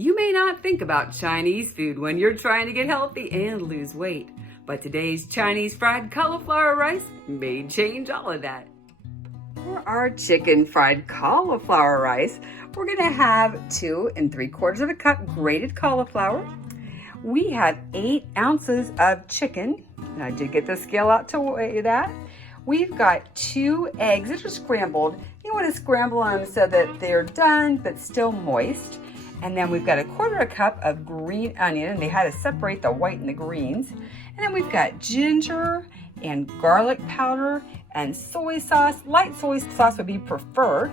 You may not think about Chinese food when you're trying to get healthy and lose weight, but today's Chinese fried cauliflower rice may change all of that. For our chicken fried cauliflower rice, we're gonna have 2 3/4 cup grated cauliflower. We have 8 ounces of chicken. And I did get the scale out to weigh that. We've got 2 eggs that are scrambled. You want to scramble them so that they're done but still moist. And then we've got 1/4 cup of green onion, and they had to separate the white and the greens. And then we've got ginger and garlic powder and soy sauce. Light soy sauce would be preferred.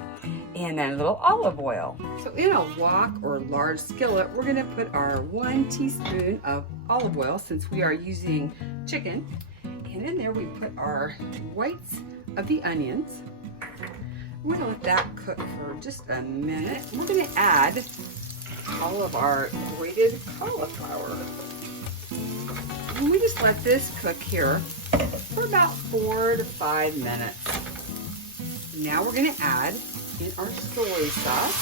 And then a little olive oil. So in a wok or large skillet, we're gonna put our 1 teaspoon of olive oil since we are using chicken. And in there we put our whites of the onions. We're gonna let that cook for just a minute. We're gonna add all of our grated cauliflower. And we just let this cook here for about 4 to 5 minutes. Now we're gonna add in our soy sauce.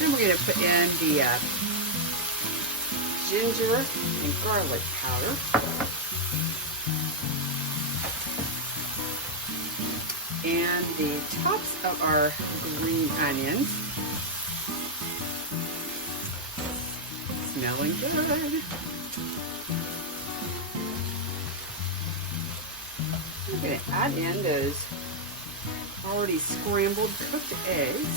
Then we're gonna put in the ginger and garlic powder. And the tops of our green onions. Smelling good. We're going to add in those already scrambled cooked eggs.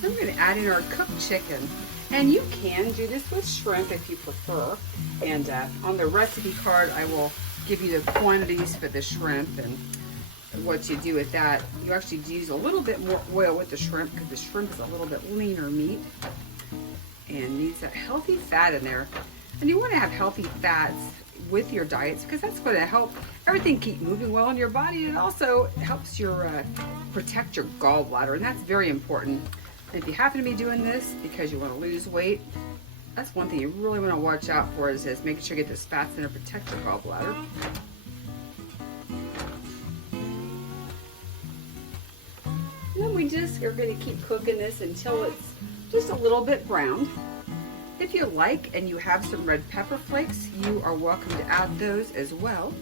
Then we're going to add in our cooked chicken. And you can do this with shrimp if you prefer. And on the recipe card, I will give you the quantities for the shrimp and what you do with that. You actually use a little bit more oil with the shrimp because the shrimp is a little bit leaner meat and needs that healthy fat in there. And you want to have healthy fats with your diets because that's going to help everything keep moving well in your body. And it also helps your protect your gallbladder, and that's very important. And if you happen to be doing this because you want to lose weight, that's one thing you really want to watch out for is making sure you get those fats in to protect your gallbladder. And then we just are going to keep cooking this until it's just a little bit browned. If you like and you have some red pepper flakes, you are welcome to add those as well.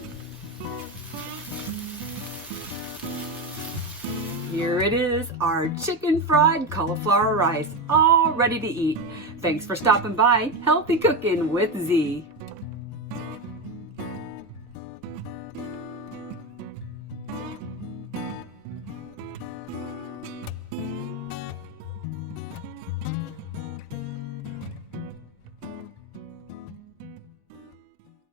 Here it is, our chicken fried cauliflower rice, all ready to eat. Thanks for stopping by Healthy Cooking with Z.